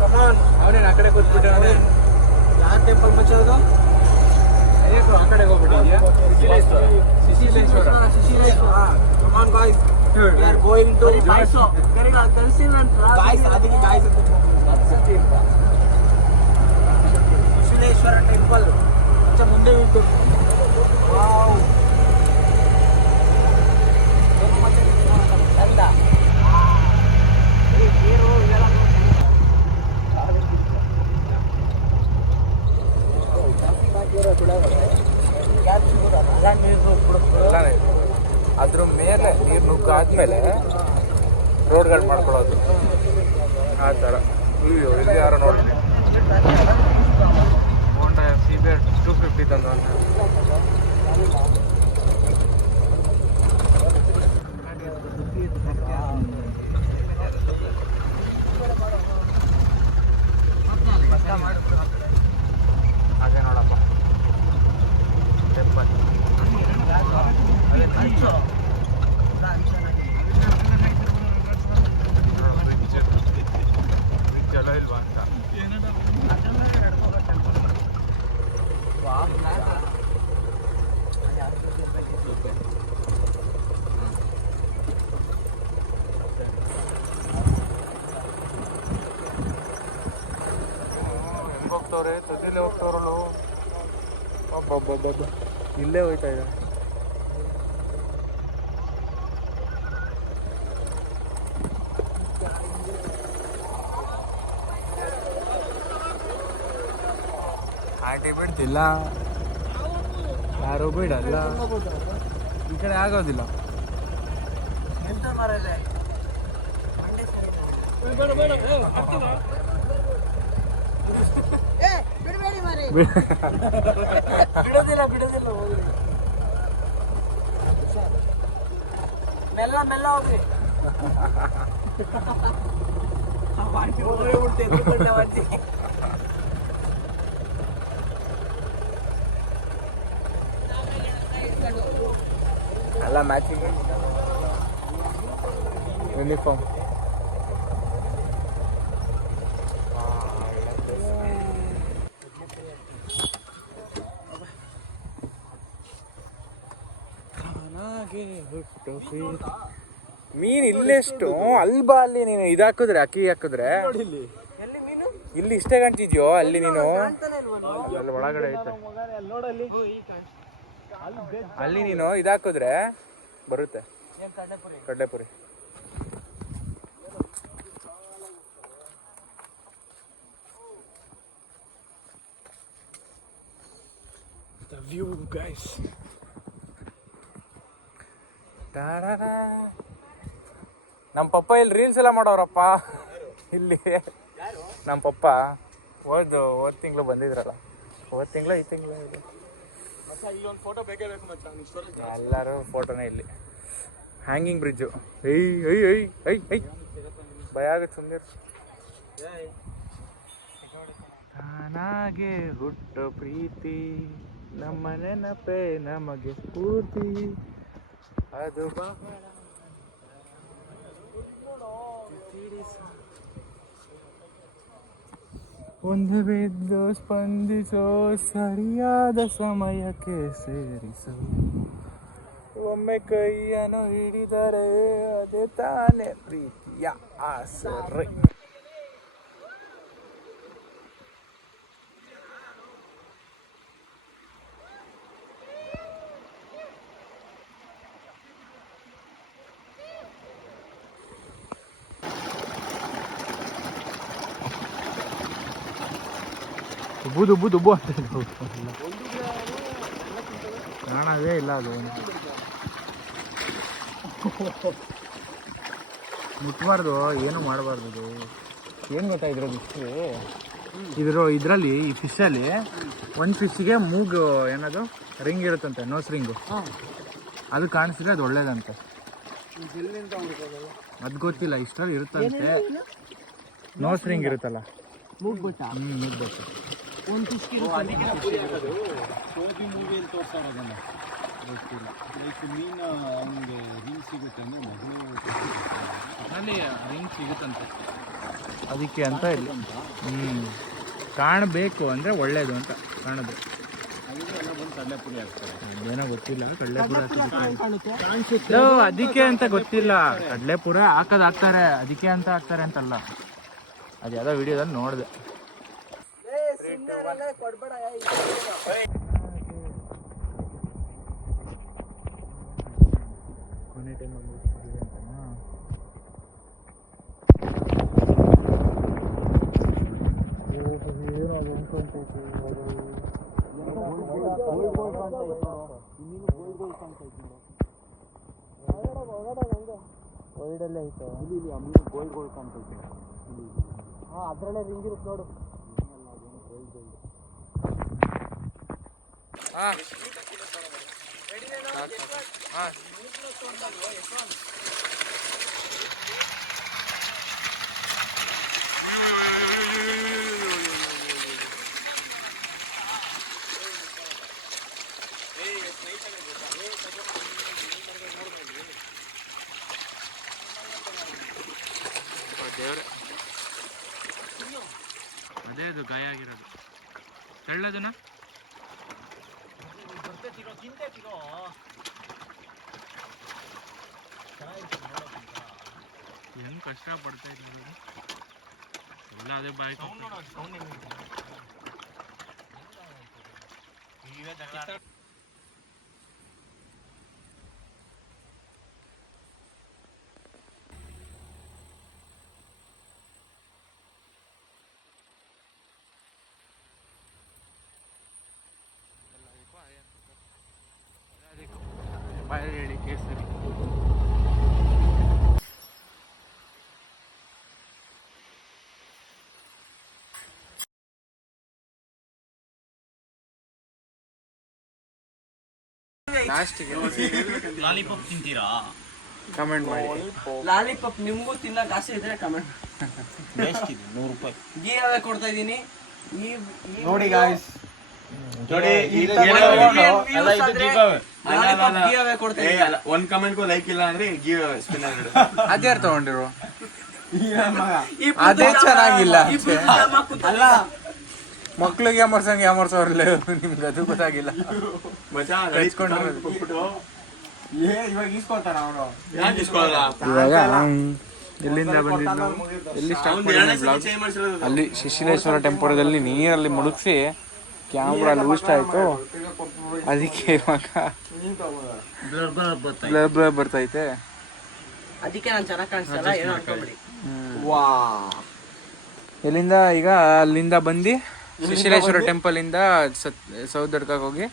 ಕಮ್ ಆನ್. ಅವನೇನು ಆ ಕಡೆ ಕೂತ್ಬಿಟ್ಟೆ. ಯಾವ ಟೆಂಪಲ್ ಮಚ್ಚೋದು? ಅಯ್ಯೋ, ಆ ಕಡೆ ಹೋಗ್ಬಿಟ್ಟಿದ್ಯಾ? Shishileshwara. Come on guys, we are going to Mysore. Guys, ಅದಕ್ಕೆ guys ಅಂತ ಶಿಶಿಲೇಶ್ವರ ಟೆಂಪಲ್ ಮುಂದೆ ಉಂಟು. ವಾವ್, ಚಂದ. ನೀರು ಇದೆಲ್ಲ ಅದ್ರ ಮೇಲೆ ನೀರು ನುಗ್ಗಾದ್ಮೇಲೆ ರೋಡ್ಗಳು ಮಾಡ್ಕೊಳ್ಳೋದು ಆ ಥರ. ಅಯ್ಯೋ, ಇಲ್ಲಿ ಯಾರೋ ನೋಡಿ ಹೋಂಡಾ CBR 250 ತಂದ. ಹಾಗೆ ನೋಡಪ್ಪ ಟೆಂಪಲ್. ಜಲ ಇಲ್ವಾ ಅಂತ. ಹೆಂಗೆ ಹೋಗ್ತವ್ರೆ? ತುದಿಲೇ ಹೋಗ್ತವ್ರಲ್ಲ. ಒಬ್ಬೊಬ್ಬೊಬ್ಬ ಇಲ್ಲೇ ಹೋಯ್ತಾ ಇದೆ. ಲಾಟಿ ಬಿಡ್ತಿಲ್ಲ, ಯಾರು ಬಿಡಲ್ಲ, ಈ ಕಡೆ ಆಗೋದಿಲ್ಲ. ಬಿಡೋದಿಲ್ಲ ಬಿಡೋದಿಲ್ಲ, ಹೋಗ್ರಿ ಮೆಲ್ಲ ಮೆಲ್ಲ ಹೋಗ್ರಿ. ಎಲ್ಲ ಮ್ಯಾಚಿಂಗ್ ಯೂನಿಫಾರ್ಮ್. ಮೀನ್ ಇಲ್ಲೆಷ್ಟು, ಅಲ್ಲಿ ಬಾ, ಅಲ್ಲಿ ನೀನು ಇದಾಕಿದ್ರೆ ಅಕ್ಕಿ ಹಾಕಿದ್ರೆ ಇಲ್ಲಿ ಇಷ್ಟೇ ಕಾಣ್ತಿದ್ಯೋ, ಅಲ್ಲಿ ನೀನು ಅಲ್ಲಿ ಒಳಗಡೆ ಐತೆ, ಅಲ್ಲಿ ನೀನು ಇದಾಕಿದ್ರೆ ಬರುತ್ತೆ ಕಡ್ಲೆಪುರಿ. The view, guys. ನಮ್ಮ ಪಪ್ಪ ಇಲ್ಲಿ ರೀಲ್ಸ್ ಎಲ್ಲ ಮಾಡೋರಪ್ಪ ಇಲ್ಲಿ. ನಮ್ಮ ಪಪ್ಪ ಹೋದ ತಿಂಗಳು ಬಂದಿದ್ರಲ್ಲ, ಈ ತಿಂಗಳು ಎಲ್ಲರೂ ಫೋಟೋನೇ ಇಲ್ಲಿ. Hanging bridge. ಐ ಭಯ ಆಗುತ್ತೆ ಸುಮ್ಮನೆ. ತಾನಾಗೆ ಹುಟ್ಟೋ ಪ್ರೀತಿ, ನಮ್ಮ ನೆನಪೇ ನಮಗೆ ಸ್ಫೂರ್ತಿ, ಅದು ಒಂದು ಬಿದ್ದು ಸ್ಪಂದಿಸೋ, ಸರಿಯಾದ ಸಮಯಕ್ಕೆ ಸೇರಿಸೋ, ಒಮ್ಮೆ ಕೈಯನ್ನು ಹಿಡಿದರೆ ಅದೇ ತಾನೇ ಪ್ರೀತಿಯ ಆಸರೆ. ದುಬ್ಬು ಅಂತ ಕಾಣೋದೇ ಇಲ್ಲ, ಅದು ಮುಟ್ಬಾರ್ದು, ಏನು ಮಾಡಬಾರ್ದು. ಅದು ಏನು ಗೊತ್ತಾ ಇದರಲ್ಲಿ ಈ ಫಿಶಲ್ಲಿ ಒಂದು ಫಿಶ್ಗೆ ಮೂಗು ಏನದು ರಿಂಗ್ ಇರುತ್ತಂತೆ, ನೋಸ್ ರಿಂಗು, ಅದು ಕಾಣಿಸಿದ್ರೆ ಅದು ಒಳ್ಳೇದಂತೆ. ಅದು ಗೊತ್ತಿಲ್ಲ, ಇಷ್ಟರಲ್ಲಿ ಇರುತ್ತಂತೆ ನೋಸ್ ರಿಂಗ್ ಇರುತ್ತಲ್ಲ, ಮೂಗ್ ಗೊತ್ತಾ? ಮೂಗ್ ಗೊತ್ತು. ಒಂದು ಶೋಧಿ ಮೂವಿಯಲ್ಲಿ ತೋರಿಸ್ತಾರೆ ಅದನ್ನು, ಗೊತ್ತಿಲ್ಲ. ಲೈಕ್ ಮೀನು ಅವನಿಗೆ ರಿಂಗ್ ಸಿಗುತ್ತೆ ಅಂದರೆ ಅದರಲ್ಲಿ ರಿಂಗ್ ಸಿಗುತ್ತಂತೆ, ಅದಕ್ಕೆ ಅಂತ ಇಲ್ಲ. ಕಾಣಬೇಕು ಅಂದರೆ ಒಳ್ಳೇದು ಅಂತ ಕಾಣೋದು. ಕಡಲೆಪುರಿ ಹಾಕ್ತಾರೆ, ಅದೇನೋ ಗೊತ್ತಿಲ್ಲ, ಕಡಲೆಪುರ ಅದಕ್ಕೆ ಅಂತ ಗೊತ್ತಿಲ್ಲ. ಕಡಲೆಪುರ ಹಾಕ್ತಾರೆ, ಅದಕ್ಕೆ ಅಂತ ಹಾಕ್ತಾರೆ ಅಂತಲ್ಲ. ಅದು ಯಾವುದೋ ವಿಡಿಯೋದಲ್ಲಿ ನೋಡಿದೆ. ಕೊನೆ ಟೈಮ್ ಒಳಗಡೆ ಐತೆ, ಇಲ್ಲಿ ಅಮೀನು ಗೋಲ್ಡ್ ಕಾಣ್ತೈತೆ. ಹಾಂ, ಅದರಲ್ಲೇ ರಿಂಗ್ ಇರುತ್ತೆ ನೋಡು. ಹಾಂ ದೇವ್ರೆ, ಅದೇ ಅದು ಗಾಯ ಆಗಿರೋದು. ತೆಳ್ಳದನ ಹೆಂಗ್ ಕಷ್ಟ ಪಡ್ತಾ ಇದ್ರು ಎಲ್ಲ ಅದೇ ಬಾಯ್. ಬಾಯಲ್ಲಿ ಹೇಳಿ ಕೇಸರಿ. ಲಾಸ್ಟಿಗೆ ಲಾಲಿಪಾಪ್ ತಿಂತೀರಾ? ಕಮೆಂಟ್ ಮಾಡಿ. ಲಾಲಿಪಾಪ್ ನಿಮ್ಗೂ ತಿನ್ನಕ್ ಆಸೆ ಇದ್ರೆ ಕಮೆಂಟ್. ಬೆಸ್ಟ್ ಇದೆ, 100 ರೂಪಾಯಿ. ಗೀ ಅವೇ ಕೊಡ್ತಾ ಇದೀನಿ. ನೋಡಿ ಗಾಯ್ಸ್, ನೋಡಿ ಒಂದ್ ಕಮೆಂಟ್ಗೂ ಲೈಕ್ ಇಲ್ಲ ಅಂದ್ರೆ ಅದ್ಯಾರು ತಗೊಂಡಿರು? ಅದೇ ಚೆನ್ನಾಗಿಲ್ಲ. ಅಲ್ಲ, ಮಕ್ಳಿಗೆ ಯಾಮರ್ಸವ್ರಲ್ಲ, ನಿಮ್ಗೆ ಅದು ಗೊತ್ತಾಗಿಲ್ಲ. ಇವಾಗ ಎಲ್ಲಿಂದ ಬಂದಿದ್ದು, ಎಲ್ಲಿ ಸ್ಟಾರ್ಟ್ ಮಾಡಿದ್ವಿ? ಅಲ್ಲಿ ಶಿಶಿಲೇಶ್ವರ ಟೆಂಪಲ್ದಲ್ಲಿ ನೀರಲ್ಲಿ ಮುಳುಗಿಸಿ ಕ್ಯಾಮ್ರಾ ಲೂಸ್ಟ್ ಆಯ್ತು. ಅದಕ್ಕೆ ಇವಾಗ ಬ್ಲರ್ ಬರ್ತೈತೆ. ಅದಕ್ಕೆ ನಾನು ಚೆನ್ನಾಗಿ ಕಾಣಿಸ್ತಲ್ಲ, ಏನೋ ಅನ್ಕೊಂಬಿಡಿ. ಎಲ್ಲಿಂದ ಈಗ ಅಲ್ಲಿಂದ ಬಂದು ಶಿಶಿಲೇಶ್ವರ ಟೆಂಪಲ್ ಇಂದ ಸೌದಡ್ಕಕ್ಕೆ ಹೋಗಿ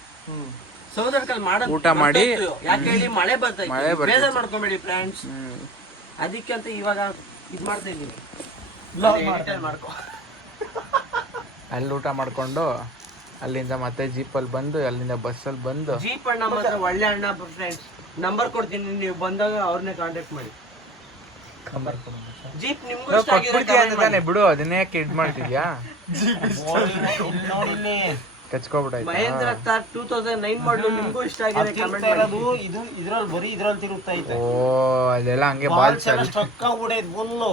ಊಟ ಮಾಡಿ, ಯಾಕೆ ಹೇಳಿ ಮಳೆ ಬರ್ತೈತೆ, ಬೇಜಾರ್ ಮಾಡ್ಕೊಂಬೇಡಿ ಫ್ರೆಂಡ್ಸ್. ಅದಕ್ಕೆ ಅಂತ ಇವಾಗ ಇದ್ ಮಾಡ್ತಾ ಇದೀನಿ, ಮಾಡ್ಕೊ. ಅಲ್ಲಿ ಊಟ ಮಾಡ್ಕೊಂಡು ಅಲ್ಲಿಂದ ಮತ್ತೆ ಜೀಪಲ್ಲಿ ಬಂದು, ಅಲ್ಲಿಂದ ಬಸ್ಸಲ್ಲಿ ಬಂದು. ಜೀಪ್ ಅಣ್ಣ ಮಾತ್ರ ಒಳ್ಳೆ ಅಣ್ಣ ಫ್ರೆಂಡ್ಸ್. ನಂಬರ್ ಕೊಡ್ತೀನಿ, ನೀವು ಬಂದಾಗ ಅವ್ರನ್ನೇ ಕಾಂಟ್ಯಾಕ್ಟ್ ಮಾಡಿ. ಜೀಪ್ ನಿಮ್ಗೂ ತಾನೆ ಬಿಡು, ಅದನ್ನೇ ಇದ್ ಮಾಡ್ತಿದ್ಯಾ? ಕಚ್ಕೊಬಿಟ್ಟಾಯ್ತು. ಮಹೇಂದ್ರ ತಾರ್ 2009 ಮಾಡಲು ನಿಮ್ಗೂ ಇಷ್ಟ ಆಗಿದೆ ಕಮೆಂಟ್ ಮಾಡಿ. ಇದ್ರಲ್ಲಿ ಬರೀ ಇದ್ರಲ್ಲಿ ತಿರುಗ್ತಾ ಐತೆ. ಓ ಅದೆಲ್ಲ ಹಂಗೆ ಬಾಲ್ ಸ್ಟ್ರಕ್ ಆಗ್ಬಿಡೈತೆ ಫುಲ್ಲು.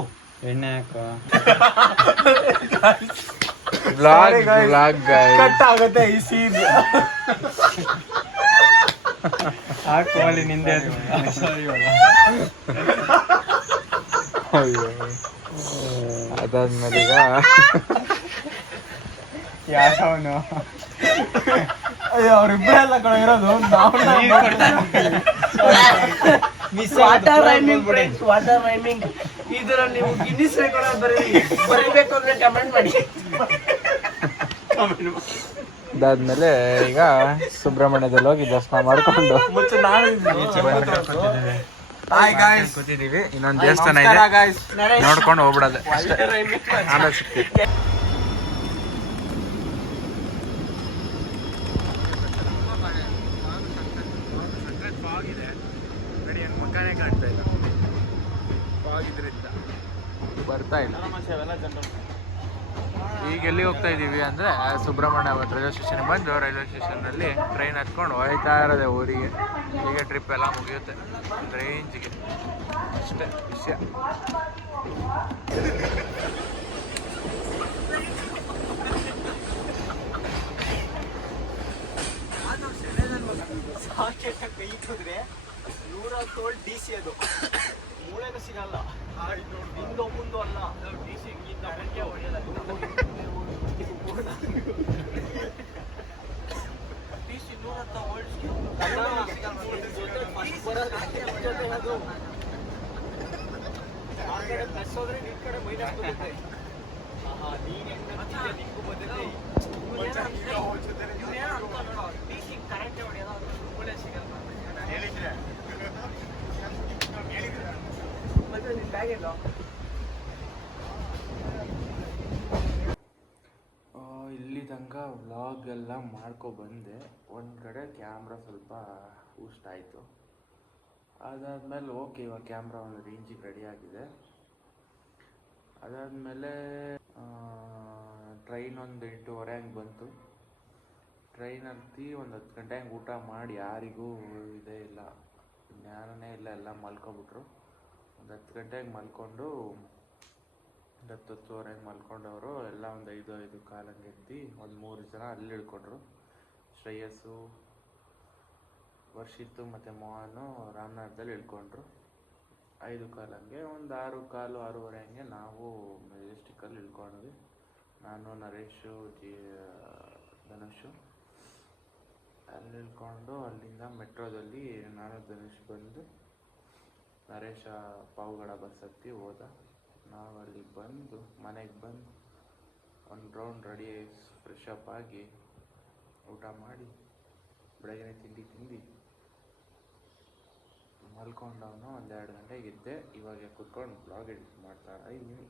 ಎಣ್ಣೆ ವ್ಲಾಗ್ ಕಟ್ ಆಗುತ್ತೆ ಈ ಸೀನ್. ಹಾಕಿ ನಿಂದೆ ಅದಾದ್ಮೇಲೆ ಈಗ ಯಾವನು ಅವ್ರಿಬ್ಬರೆಲ್ಲ ಕಡೆ ಇರೋದು water rhyming friends, water rhyming. ಇದರಲ್ಲಿ ನೀವು ಗಿನ್ನಿಸ್ ರೆಕಾರ್ಡ್ ಬರೀಬೇಕು ಅಂದ್ರೆ ಕಮೆಂಟ್ ಮಾಡಿ. ಅದಾದ್ಮೇಲೆ ಈಗ ಸುಬ್ರಹ್ಮಣ್ಯದಲ್ಲಿ ಹೋಗಿ ದರ್ಶನ ಮಾಡ್ಕೊಂಡು ಕೂತಿದೀವಿ. ಇನ್ನೊಂದು ದೇವಸ್ಥಾನ ಇದೆ, ನೋಡ್ಕೊಂಡು ಹೋಗ್ಬಿಡೋದು ಅಷ್ಟೇ. ಆಮೇಲೆ ಸಿಗ್ತೀವಿ. ಮುಖಾನೇ ಕಾಣ್ತಾ ಇಲ್ಲ, ಫಾಗ್ ಇದ್ರಿಂದ ಬರ್ತಾ ಇಲ್ಲ. ಈಗ ಎಲ್ಲಿ ಹೋಗ್ತಾ ಇದ್ದೀವಿ ಅಂದರೆ ಸುಬ್ರಹ್ಮಣ್ಯ ರೈಲ್ವೆ ಸ್ಟೇಷನ್ಗೆ ಬಂದು ರೈಲ್ವೆ ಸ್ಟೇಷನ್ನಲ್ಲಿ ಟ್ರೈನ್ ಹತ್ಕೊಂಡು ಹೋಯ್ತಾ ಇರೋದೆ ಊರಿಗೆ. ಈಗ ಟ್ರಿಪ್ ಎಲ್ಲ ಮುಗಿಯುತ್ತೆ ಒಂದು ರೇಂಜಿಗೆ, ಅಷ್ಟೇ ವಿಷಯ. ಕೈ ಇಟ್ಟಿದ್ರೆ 107 DC ಅದು ಮೂಳೆನೂ ಸಿಗಲ್ಲ. ಹಿಂದೋ ಮುಂದೋ ಅಲ್ಲ, DC ಹಿಂಗಿಂದ ಬೆಳಗ್ಗೆ ಹೊಡೆಯೋಲ್ಲ. DC 110 volts ಆ ಕಡೆ ಪ್ಲಸ್ ಹೋದ್ರೆ ಈ ಕಡೆ ಮೈನಸ್ ಬರುತ್ತೆ. ನಿಂಗೂ ಬಂದಿದೆ. DC ಕರೆಂಟ್ ಹೊಡೆಯೋದು, ಮೂಳೆ ಸಿಗಲ್ಲ. ಇಲ್ಲಿ ತನಕ ವ್ಲಾಗ್ ಎಲ್ಲ ಮಾಡ್ಕೊಬಂದೆ. ಒಂದು ಕಡೆ ಕ್ಯಾಮ್ರಾ ಸ್ವಲ್ಪ ಊಸ್ಟ್ ಆಯಿತು. ಅದಾದಮೇಲೆ ಓಕೆ, ಇವಾಗ ಕ್ಯಾಮ್ರಾ ಒಂದು ರೇಂಜಿಗೆ ರೆಡಿ ಆಗಿದೆ. ಅದಾದಮೇಲೆ ಟ್ರೈನ್ ಒಂದು 8:30 ಹಂಗೆ ಬಂತು. ಟ್ರೈನ್ ಹತ್ತಿ ಒಂದು 10 ಗಂಟೆ ಹಂಗೆ ಊಟ ಮಾಡಿ, ಯಾರಿಗೂ ಇದೇ ಇಲ್ಲ, ಜ್ಞಾನನೇ ಇಲ್ಲ, ಎಲ್ಲ ಮಲ್ಕೊಬಿಟ್ರು. ಒಂದು 10 ಗಂಟೆಗೆ ಮಲ್ಕೊಂಡು 10-10:30 ಮಲ್ಕೊಂಡವರು ಎಲ್ಲ ಒಂದು 5 ಕಾಲಂಗೆ ಎತ್ತಿ ಒಂದು 3 ಜನ ಅಲ್ಲಿ ಇಳ್ಕೊಂಡ್ರು. ಶ್ರೇಯಸ್ಸು, ವರ್ಷಿತ್ತು ಮತ್ತು ಮೋಹನು ರಾಮನಗರದಲ್ಲಿ ಇಳ್ಕೊಂಡ್ರು. 5 ಕಾಲಂಗೆ ಒಂದು 6 ಕಾಲು 6:30 ಹಂಗೆ ನಾವು ಮೆಜೆಸ್ಟಿಕ್ಕಲ್ಲಿ ಇಳ್ಕೊಂಡ್ವಿ. ನಾನು, ನರೇಶು, ಧನುಷು ಅಲ್ಲಿ ಇಳ್ಕೊಂಡು ಅಲ್ಲಿಂದ ಮೆಟ್ರೋದಲ್ಲಿ ನಾನು ಧನುಷ್ ಬಂದು ನರೇಶ ಪಾವಗಡ ಬಸ್ ಹತ್ತಿ ಹೋದ. ನಾವು ಅಲ್ಲಿ ಬಂದು ಮನೆಗೆ ಬಂದು ಒಂದು ರೌಂಡ್ ರೆಡಿ ಫ್ರೆಶ್ ಅಪ್ ಆಗಿ ಊಟ ಮಾಡಿ ಬೆಳಗ್ಗೆ ತಿಂಡಿ ಮಲ್ಕೊಂಡವನು 1-2 ಗಂಟೆಗೆ ಇದ್ದೆ. ಇವಾಗ ಕುತ್ಕೊಂಡು ಬ್ಲಾಗ್ ಎಡಿಟ್ ಮಾಡ್ತಾ ಇದ್ದೀನಿ.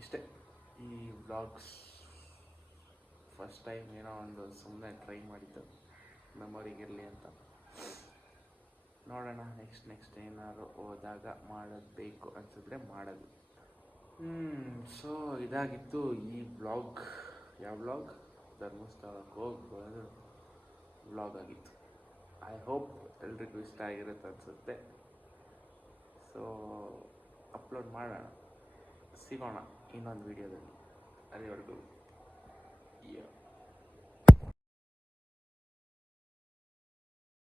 ಇಷ್ಟೇ ಈ ಬ್ಲಾಗ್ಸ್. ಫಸ್ಟ್ ಟೈಮ್ ಏನೋ ಒಂದು ಸುಮ್ಮನೆ ಟ್ರೈ ಮಾಡಿದ್ದು, ಮೆಮೊರಿಗಿರಲಿ ಅಂತ. ನೋಡೋಣ ನೆಕ್ಸ್ಟ್ ಏನಾದ್ರು ಹೋದಾಗ ಮಾಡಬೇಕು ಅನಿಸಿದ್ರೆ ಮಾಡೋದು. ಸೊ ಇದಾಗಿತ್ತು ಈ ಬ್ಲಾಗ್. ಯಾವ ಬ್ಲಾಗ್? ಧರ್ಮಸ್ಥಳಕ್ಕೆ ಹೋಗಿ ಬರೋದು ಬ್ಲಾಗ್ ಆಗಿತ್ತು. ಐ ಹೋಪ್ ಎಲ್ರಿಗೂ ಇಷ್ಟ ಆಗಿರುತ್ತೆ ಅನಿಸುತ್ತೆ. ಸೊ ಅಪ್ಲೋಡ್ ಮಾಡೋಣ, ಸಿಗೋಣ ಇನ್ನೊಂದು ವೀಡಿಯೋದಲ್ಲಿ. ಅಲ್ಲಿವರೆಗೂ